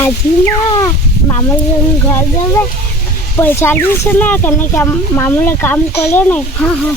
আজি না মামুর জন্য ঘর যাবে পয়সা দিয়েছে না কেন কি আম- মামুলে কাম করে নাই হ্যাঁ হ্যাঁ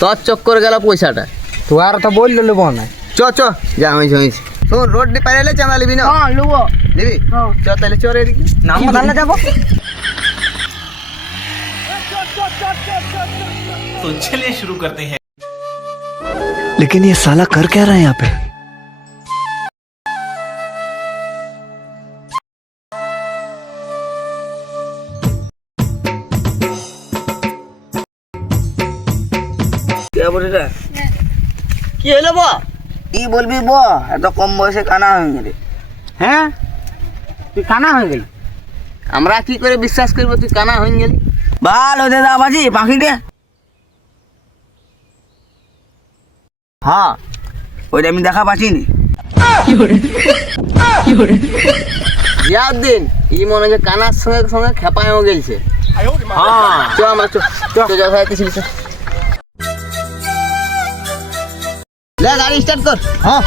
তোর চক্কর গেল পয়সাটা তোর তো বললে নেবো না চ চ যা হয়েছে হয়েছে শোন রোড দিয়ে পারে এলে চাঁদা নিবি না হ্যাঁ লুবো নিবি চ তাহলে চর এদিকে নাম তাহলে যাবো तो चलिए शुरू करते हैं लेकिन ये साला कर क्या रहा है यहाँ पे কি হলো ব কি বলবি ব এত কম বয়সে কানা হয়ে গেলে হ্যাঁ তুই কানা হয়ে গেলি আমরা কি করে বিশ্বাস করবো তুই কানা হয়ে গেলি ভালো দে দা বাজি পাখিটা হ্যাঁ ওইটা আমি দেখা পাচ্ছিনি। জিয়াউদ্দিন ই মনে হচ্ছে কানার সঙ্গে সঙ্গে খেপায়ও গেলছে হ্যাঁ। চ আমরা লে গাড়ি স্টার্ট কর। হ্যাঁ।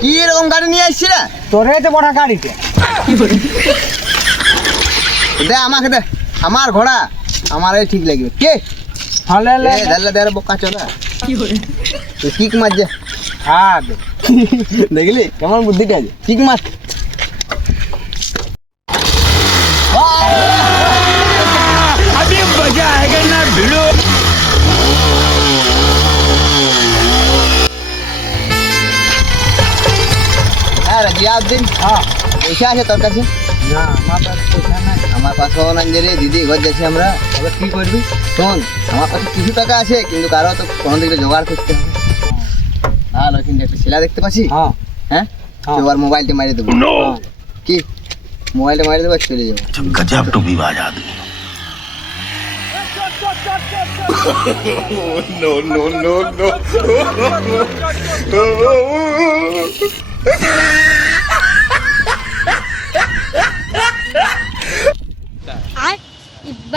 কি এরকম গাড়ি নিয়ে আসছি রে? তোরে তো বড় গাড়িতে। দে আমাকে দে। আমার ঘোড়া। আমার এই ঠিক লাগবে কে হলে এ দাল্লা দাঁড়া বোকা চলা তুই কিক মার যা হ্যাঁ দে। দেখলি কেমন বুদ্ধিটা আছে কিক মার হ্যাঁ রাজিয়াউদ্দিন হ্যাঁ পয়সা আছে তোর কাছে না আমার কাছে পয়সা নাই আমার কাছে অনঞ্জে রে দিদি ঘর যাচ্ছি আমরা এবার কী করবি শোন আমার কাছে কিছু টাকা আছে কিন্তু কারো তো কোনো দিকে জোগাড় করতে হবে ভালো কিন্তু একটা ছেলা দেখতে পাচ্ছি হ্যাঁ হ্যাঁ এবার মোবাইলটা মারিয়ে দেবো কি মোবাইলটা মারিয়ে দেবো চলে যাবো গজব টুপি বাজ আদমি no, no, no, no.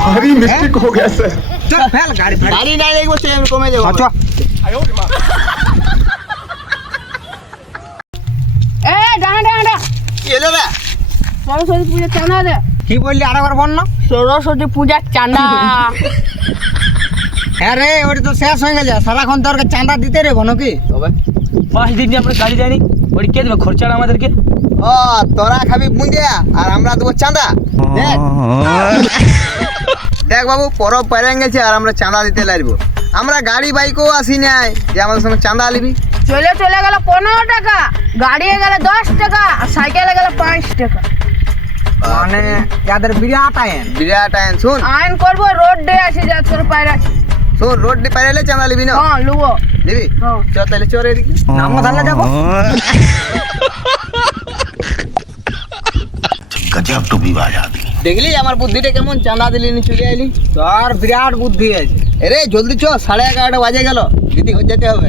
ভারী মিস্টেক হয়ে গেছে চল ফেল গাড়ি ফেল গাড়ি নাই দেখব সে আমি কমে যাব চল এ ডানা ডানা কি এলো রে সরস্বতী পূজার চাঁদা দে কি বললি আরেকবার বল না। সরস্বতী পূজার চাঁদা হ্যাঁ রে ওটা তো শেষ হয়ে গেছে। সারাক্ষণ তোর চাঁদা দিতে রে নাকি? তবে। পাঁচ দিন আপনার গাড়ি দেয়নি। ওটি কে দেবে? খরচাটা আমাদেরকে? ও তোরা খাবি বুঞ্জিয়া আর আমরা দেবো চাঁদা। দেখ। দেখ বাবু পরব পেরে গেছে আর আমরা চাঁদা দিতে লাগবো। আমরা গাড়ি বাইকও আসি নাই যে আমাদের সঙ্গে চাঁদা নিবি। চলে চলে গেল পনেরো টাকা গাড়িয়ে গেলে দশ টাকা আর সাইকেলে গেলে পাঁচ টাকা। মানে যাদের বিরাট আইন। বিরাট আইন শুন। আইন করব রোড ডে আছে যা তোর পায়রা শোন রোড ডে পায়ে এলে চাঁদা নিবি না? হ্যাঁ লুবো। নিবি? হ্যাঁ। চ তাহলে চোরে দিবি আমরা তাহলে যাব। গজব টুপি বাজা দি দেখলি আমার বুদ্ধিটা কেমন? চাঁদা দিলি নি চলে আইলি? তোর বিরাট বুদ্ধি আছে। এরে জলদি চ সাড়ে এগারোটা বাজে গেল। দিদি ঘর যেতে হবে।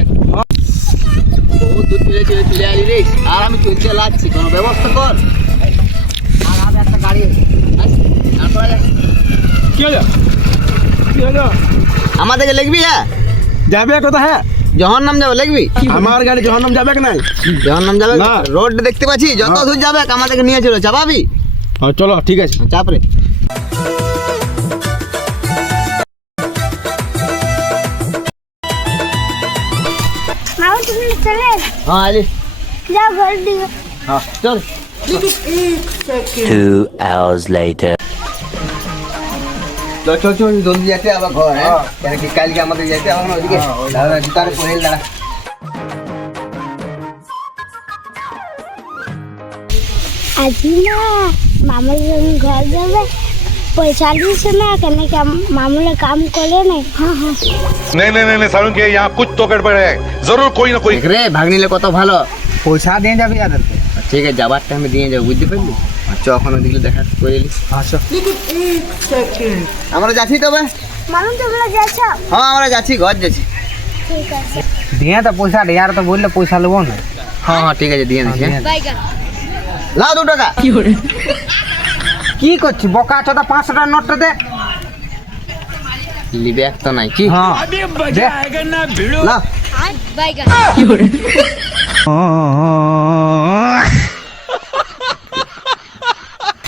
বহুত দূর চলে চলে চলে আইলি রে। আর আমি চলতে লাগছি। কোনো ব্যবস্থা কর। আর আর একটা গাড়ি। কি হলো? কি হলো? আমাদেরকে লিখবি হ্যাঁ? যাবে কোথা হ্যাঁ জহর নাম যাবে লিখবি? আমার গাড়ি জহন্নাম যাবে কি নাই? জহর নাম যাবে? না। রোড দেখতে পাচ্ছি? যত দূর যাবে আমাদেরকে নিয়ে চলো। চাপাবি? চলো ঠিক আছে। চাপ রে চলে হ্যাঁ হ্যাঁ চল। Two hours later. চল চল চল জলদি যেতে আবার ঘর হ্যাঁ? কেন কি কালকে আমাদের যেতে হবে না ওদিকে? দাঁড়া। মামুর জন্য ঘর যাবে पैसा दिस ना कहने क्या मामूला काम करे नहीं हाँ हाँ नहीं नहीं नहीं नहीं सारुण के यहाँ कुछ तो गड़बड़ है जरूर कोई ना कोई দেখ রে ভাগ নিলে কত ভালো পয়সা দিয়ে যাবি যাদেরকে ঠিক আছে যাবার টাইমে দিয়ে যাবো বুঝতে পারলি চ ওখানে দিকে দেখা করে এলিস আচ্ছা আমরা যাচ্ছি তবে मालूम তোমরা যাচ্ছ হ্যাঁ আমরা যাচ্ছি ঘর যাচ্ছি ঠিক আছে দিয়ে তো পয়সা দে আর তো বললে পয়সা নেবো না হ্যাঁ হ্যাঁ ঠিক আছে দিয়ে দিচ্ছি হ্যাঁ। লাও দু টাকা। কি করছি? বকা চোদা পাঁচশো টাকার নোটটা দে। লিবে এক তো নাই কি? হ্যাঁ দে। না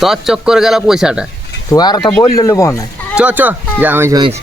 তোর চক্কর গেল পয়সাটা। তো আর তো বললে নেব না। চ চ। যা হয়েছে হয়েছে।